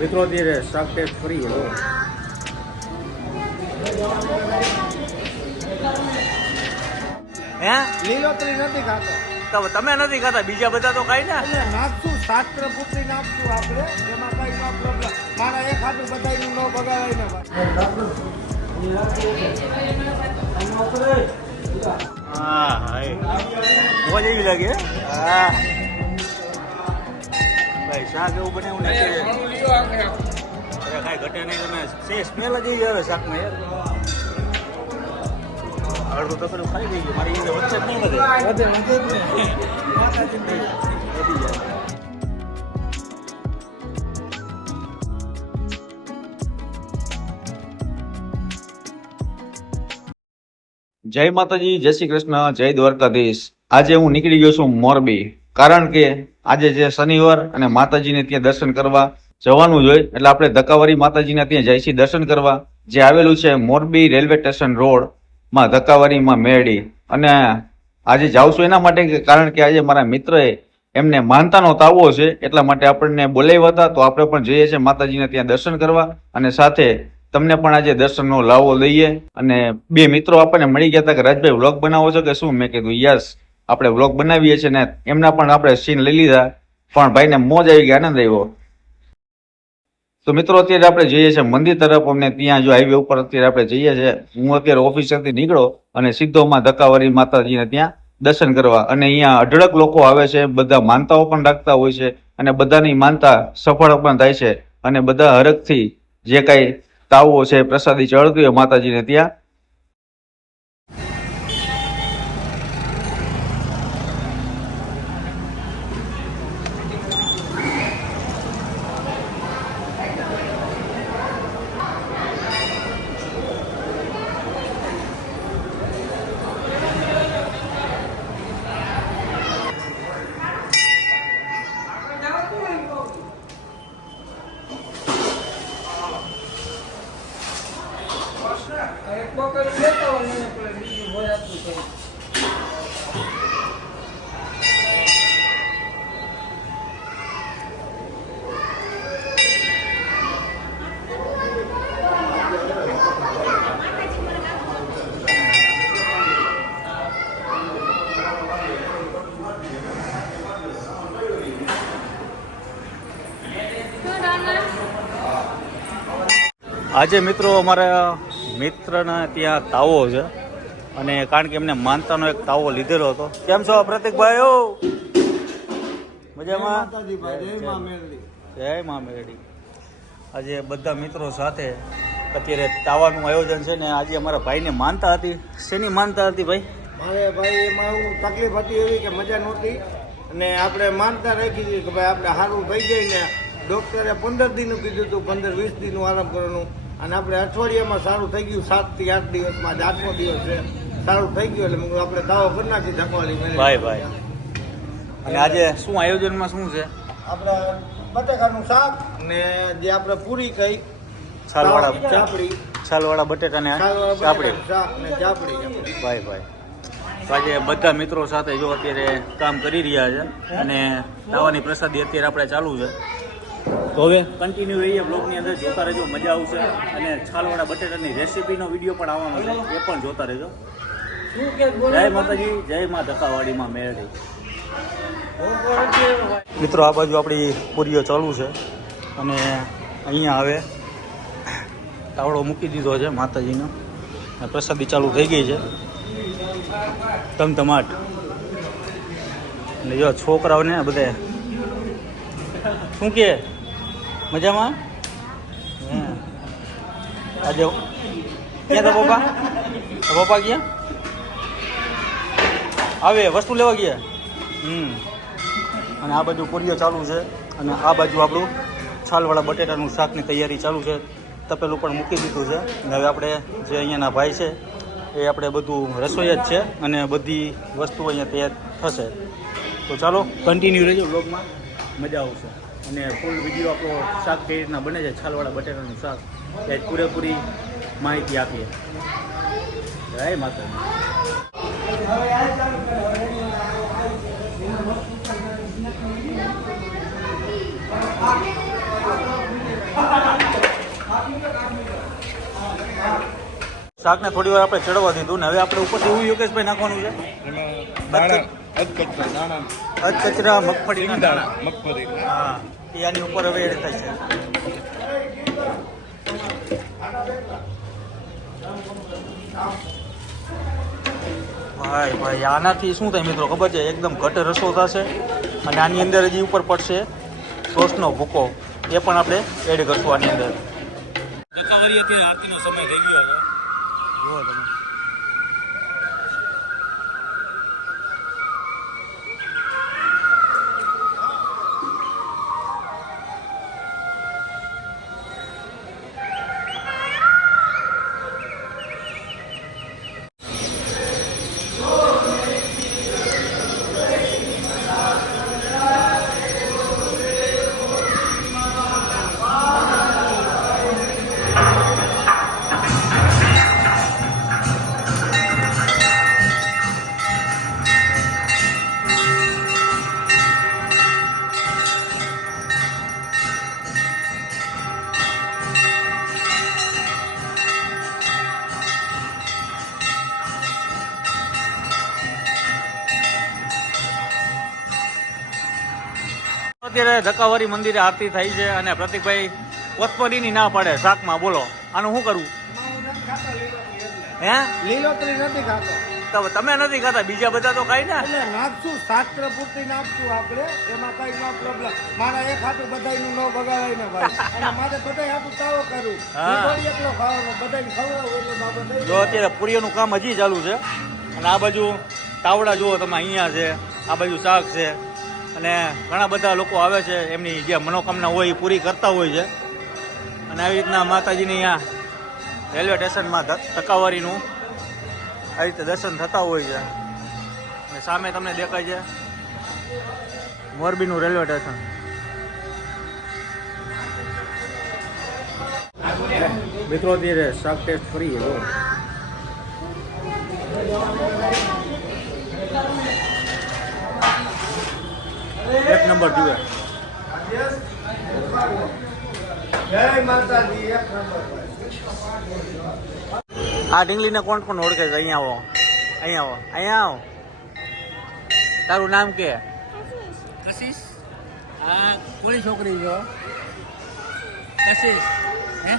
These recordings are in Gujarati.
મિત્રો અત્યારે શાક ટેસ્ટ કરીએ. હે લીલોતરી નથી ખાતો તો તમે નથી ખાતા, બીજા બધા તો ખાય ને. એટલે નાખશું શાસ્ત્ર પૂરતી નાખશું આપણે, એમાં કઈ નો પ્રોબ્લેમ. મારા એક હાથું બધાયનું ન બગાડાય ને હા હાય મોજ એવી લાગે. હા ભાઈ શાક એવું બનાવ્યું ને અરે કાંઈ ઘટે નહીં. તમે સ્મેલ જ એવી આવે શાકમાં યાર. અડધું તકડું ખાઈ ગઈ મારી વચ્ચે જ નહીં વધે. જય માતાજી, જય શ્રી કૃષ્ણ, જય દ્વારકાધીશ. આજે હું નીકળી ગયો છું મોરબી, કારણ કે આજે છે શનિવાર અને માતાજીને ત્યાં દર્શન કરવા જવાનું જ હોય. એટલે આપણે ધક્કાવારી માતાજીને ત્યાં જઈએ છીએ દર્શન કરવા, જે આવેલું છે મોરબી રેલવે સ્ટેશન રોડ માં ધક્કાવારીમાં મેરડી. અને આજે જાઉં છું એના માટે કારણ કે આજે મારા મિત્રએ એમને માનતાનો તાવો છે, એટલા માટે આપણને બોલાવ્યા હતા. તો આપણે પણ જઈએ છીએ માતાજીને ત્યાં દર્શન કરવા, અને સાથે તમને પણ આજે દર્શનનો લાવો લઈએ. અને બે મિત્રો આપણને મળી ગયા હતા કે રાજભાઈ વ્લોગ બનાવો છો કે શું? મેં કીધું યસ, આપણે વ્લોગ બનાવીએ છીએ ને એમના પણ આપણે સીન લઈ લીધા, પણ ભાઈને મોજ આવી ગઈ, આનંદ આવ્યો. તો મિત્રો અત્યારે આપણે જઈએ છીએ મંદિર તરફ. અમને ત્યાં જો હાઈવે ઉપર અત્યારે આપણે જઈએ છીએ. હું અત્યારે ઓફિસથી નીકળો અને સીધોમાં ધક્કાવારી માતાજીને ત્યાં દર્શન કરવા. અને અહીંયા અઢળક લોકો આવે છે, બધા માનતાઓ પણ રાખતા હોય છે, અને બધાની માનતા સફળ પણ થાય છે. અને બધા હરખથી જે કાંઈ તાવો છે પ્રસાદી ચડતી હોય માતાજીને ત્યાં. આજે મિત્રો અમારા મિત્રના ત્યાં તાવો છે, અને કારણ કે એમને માનતાનો એક તાવો લીધેલો હતો. કેમ છો પ્રતિકભાઈ? ઓ મજામાં? જય મા મેરડી. આજે બધા મિત્રો સાથે અત્યારે તાવાનું આયોજન છે ને. આજે અમારા ભાઈને માનતા હતી. શેની માનતા હતી ભાઈ? મારે ભાઈ એમાં એવું તકલીફ હતી એવી કે મજા નહોતી, અને આપણે માનતા રાખી હતી કે ભાઈ આપણે સારું થઈ જાય ને. ડૉક્ટરે 15 દિનનું કીધું હતું, 15-20 દિનનું આરામ કરવાનું, અને આપણે અઠવાડિયામાં સારું થઈ ગયું. 7 થી 8 દિવસમાં, આજ 8મો દિવસ છે, સારું થઈ ગયું. એટલે આપણે તાવો કરી નાખી ધકવાલી ભાઈ ભાઈ. અને આજે શું આયોજનમાં શું છે? આપણે બટાકાનું શાક ને જે આપણે પૂરી કહી છાલવાળા ચાપડી, છાલવાળા બટેટા ને ચાપડી. શાક ને ચાપડી. ભાઈ ભાઈ. તો આજે બધા મિત્રો સાથે જો અત્યારે કામ કરી રહ્યા છે, અને તાવાની પ્રસાદી અત્યારે આપણે ચાલુ છે. તો હવે કન્ટિન્યુ રહીએ બ્લોગની અંદર, જોતા રહેજો, મજા આવશે. અને છાલવાળા બટેટાની રેસીપીનો વિડીયો પણ આવવાનો છે, એ પણ જોતા રહેજો. જય માતાજી, જય મા ધક્કાવાડીમાં મેરડી. મિત્રો આ બાજુ આપણી પૂરીઓ ચાલુ છે, અને અહીંયા હવે તાવડો મૂકી દીધો છે માતાજીનો. પ્રસાદી ચાલુ થઈ ગઈ છે ધમધમાટ. અને જો છોકરાઓને બધે શું કે મજામાં? આજે ક્યાં તો પપ્પા? પપ્પા ગયા આવે વસ્તુ લેવા ગયા. અને આ બાજુ પૂરીઓ ચાલુ છે, અને આ બાજુ આપણું છાલવાળા બટેટાનું શાકની તૈયારી ચાલુ છે. તપેલું પણ મૂકી દીધું છે. અને હવે આપણે જે અહીંયાના ભાઈ છે એ આપણે બધું રસોઈ જ છે, અને બધી વસ્તુઓ અહીંયા તૈયાર થશે. તો ચાલો કન્ટિન્યુ રહેજો બ્લોગમાં, મજા આવશે. અને ફૂલ વિડીયો આપણો શાક કઈ રીતના બને છે, છાલવાળા બટેટાનું શાક, એ પૂરેપૂરી માહિતી આપીએ. જય માતાજી. શાકને થોડી વાર આપણે ચડવા દીધું ને હવે આપણે ઉપરથી એવું યોગેશભાઈ નાખવાનું છે અધકચરા મગફળીના દાણા. હા એ આની ઉપર હવે એડ થાય છે. ભાઈ આનાથી શું થાય મિત્રો ખબર છે? એકદમ ઘટ રસો થશે અને આની અંદર હજી ઉપર પડશે સોસનો ભૂકો, એ પણ આપણે એડ કરશું આની અંદર. દકાવરી અત્યારે આરતીનો સમય થઈ ગયો છે, જુઓ તમે. અત્યારે ધક્કાવારી મંદિરે આરતી થઈ છે અને પ્રતિકભાઈ કોથમરીની ના પાડે શાકમાં. બોલો આનું શું કરવું? હે લીલોતરી નથી ખાતો તો તમે નથી ખાતા, બીજા બધા તો ખાય ને. એટલે નાખશું શાસ્ત્ર પૂરતી નાખશું આપણે, એમાં કઈ નો પ્રોબ્લેમ. મારા એક હાથું બધાયનું ન બગાડાય ને ભાઈ, અને મારે બધાય હાથું તાવો કરું. થોડી એટલો ખાવાનો બધાને ખવડાવું એટલે બાબત. જો અત્યારે પૂરીઓનું કામ હજી ચાલુ છે અને આ બાજુ તાવડા જુઓ તમે, અહીંયા છે, આ બાજુ શાક છે અને ઘણા બધા લોકો આવે છે, એમની જે મનોકામના હોય એ પૂરી કરતા હોય છે. અને આવી રીતના માતાજીની અહીંયા રેલવે સ્ટેશનમાં ધક્કાવારીનું આવી રીતે દર્શન થતા હોય છે. અને સામે તમને દેખાય છે મોરબીનું રેલવે સ્ટેશન. મિત્રો અત્યારે શાક ટેસ્ટ કરીએ. એક નંબર જુએ. જય માતાજી, એક નંબર. આ ઢીંગલીને કોણ કોણ ઓળખે છે? અહીંયા આવો, અહીંયા આવો, અહીંયા આવો. તારું નામ કે? કશિશ. આ કોની છોકરી છો? કશિશ. હે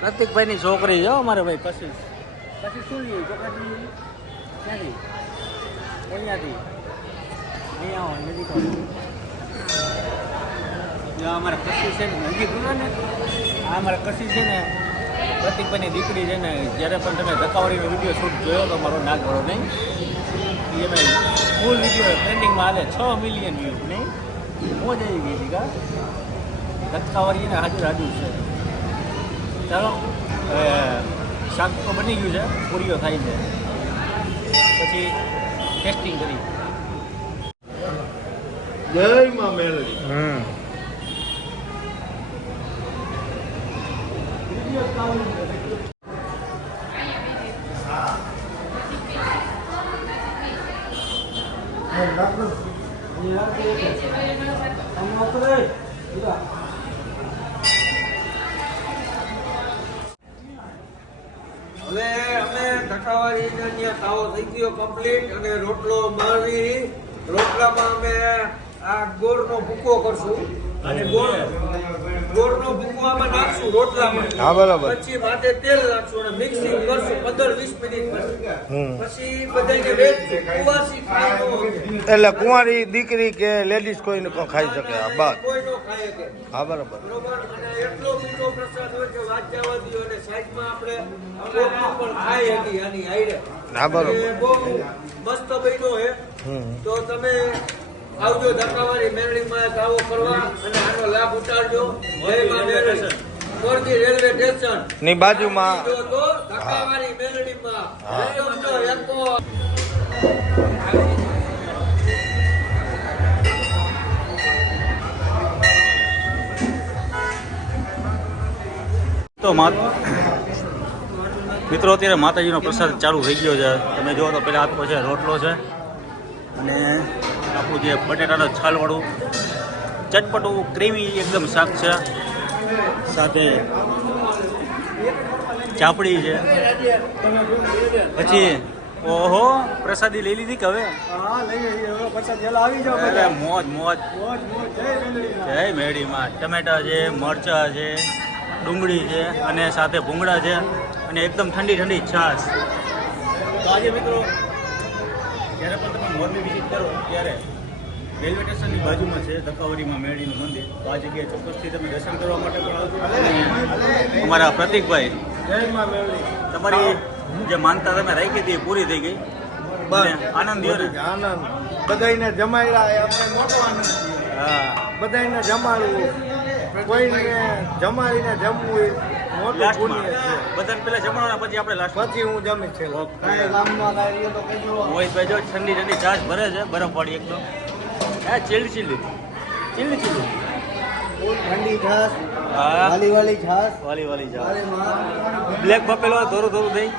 પ્રતિકભાઈની છોકરી છે અમારે ભાઈ કશિશ. કશિશ શું લઈએ ચોખાથી? ક્યાંથી? અહીંયાથી. અહીંયા આવો, નજીક આવો. અમારા કશિશ છે ને, નજીક બોલો ને. આ અમારા કશિશ છે ને, પ્રતિકભાઈની દીકરી છે ને. જ્યારે પણ તમે ધક્કાવાળીનો વિડીયો શૂટ જોયો તો મારો નાક ભરો નહીં, એ મેં ફૂલ વિડીયો ટ્રેન્ડિંગમાં હાલે 6 મિલિયન વ્યૂઝ નહીં. મોજ આવી ગઈ હતી કા. ધક્કાવાળી એને હાજર હાજર છે. ચાલો હવે શાક તો બની ગયું છે, પૂરીઓ થાય છે, પછી ટેસ્ટિંગ કરી. જય માં મેલડી. હવે અમે ધક્કાવાળી ત્યાં તાવો થઈ ગયો કમ્પ્લીટ અને રોટલો બાળી. રોટલામાં અમે આ ગોળનો ભૂકો કરશું અને ગોળનો ભૂકો આમાં નાખશું રોટલામાં. હા બરાબર. પછી માથે તેલ નાખશું અને મિક્સિંગ કરશું 15-20 મિનિટ પછી બધાને વેચશું. કુવાસી ખાય નો એટલે કુંવારી દીકરી કે લેડીઝ કોઈ ખાઈ શકે. આ બાત કોઈ નો ખાય કે. હા બરાબર. અને એટલો મીઠો પ્રસાદ હોય કે વાત જવા દો. અને સાઈડમાં આપણે કોકમાં પણ ખાઈ હતી આની આઈરે. હા બરાબર. બહુ મસ્ત બન્યો હે. તો તમે આવજો ધક્કાવાળી મેરડીમાં તાવો કરવા અને આનો લાભ ઉતારજો. મોરબી રેલવે સ્ટેશન ની બાજુમાં તો ધક્કાવાળી મેરડીમાં. તો મિત્રો અત્યારે માતાજીનો પ્રસાદ ચાલુ થઈ ગયો છે. તમે જુઓ તો પેલા હાથમાં છે રોટલો છે અને આપણું જે બટેટાનો છાલવાળું ચટપટું ક્રીમી એકદમ શાક છે સાથે ચાપડી છે, પછી ઓહો પ્રસાદી લઈ લીધી કે હવે? અરે મોજ મોજ. જય મેડીમાં. ટમેટા છે, મરચા છે, ડુંગળી છે અને સાથે ભૂંગળા છે અને એકદમ ઠંડી ઠંડી છાશ. તો આજે મિત્રો જ્યારે પણ તમે મોરબી વિઝિટ કરો ત્યારે રેલવે સ્ટેશનની બાજુમાં છે ધક્કાવરીમાં મેળીનું મંદિર. તો આ જગ્યાએ ચોક્કસથી તમે દર્શન કરવા માટે પણ આવજો. અમારા પ્રતિકભાઈ, તમારી જે માનતા તમે રાખી હતી એ પૂરી થઈ ગઈ. અને આનંદ થયો ને? આનંદ. બધાને જમાડ્યા એ આપણે મોટો આનંદ છે. હા. બધાને જમાડવું, કોઈને જમાડીને જમવું એ મોટું લાસ્ટમાં પુણ્ય છે. બધાને પેલા જમવાના પછી આપણે લાસ્ટ. પછી હું જમીશ છે. મોહિતભાઈ જો ઠંડી ઠંડી છાશ ભરે છે, બરફ વાળી એકદમ. હા, ચીલ્ડ ચીલ્ડ ચીલ્ડ ચીલ્ડ. ઠંડી છાશ, હા, વાલી છાશ, વાલી વાલી છાશ. બ્લેક બફેલો થોડું થોડું થઈ.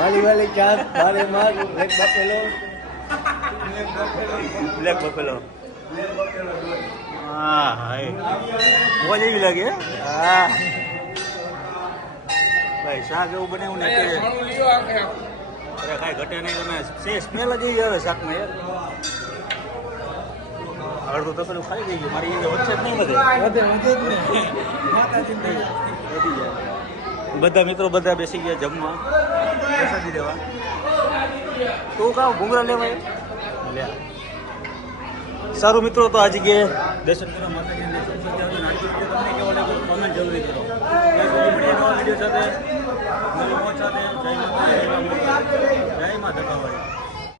વાલી છાશ, ભારે માર, બ્લેક બફેલો. Black Buffalo. હા હાય મોજ એવી લાગે. હા ભાઈ શાક એવું બનાવ્યું ને કે અરે કાંઈ ઘટે નહીં. તમે સ્મેલ જ એવી આવે શાકમાં યાર. અડધું તો પેલું ખાઈ ગઈ મારી એ વચ્ચે જ નહીં વધે. વધી જાય. બધા મિત્રો બધા બેસી ગયા જમવા, પ્રસાદી લેવા. તું કાં ભૂંગળા લેવા લે. સારું મિત્રો, તો આ જગ્યાએ દર્શન કરવા માતાજીને તમને કેવો લાગ્યો કોમેન્ટ જરૂરી કરો. ત્યાં સુધી મળીએ નવા વિડીયો સાથે, નવી મોજ સાથે. જય માતા, જય મા મોગલ.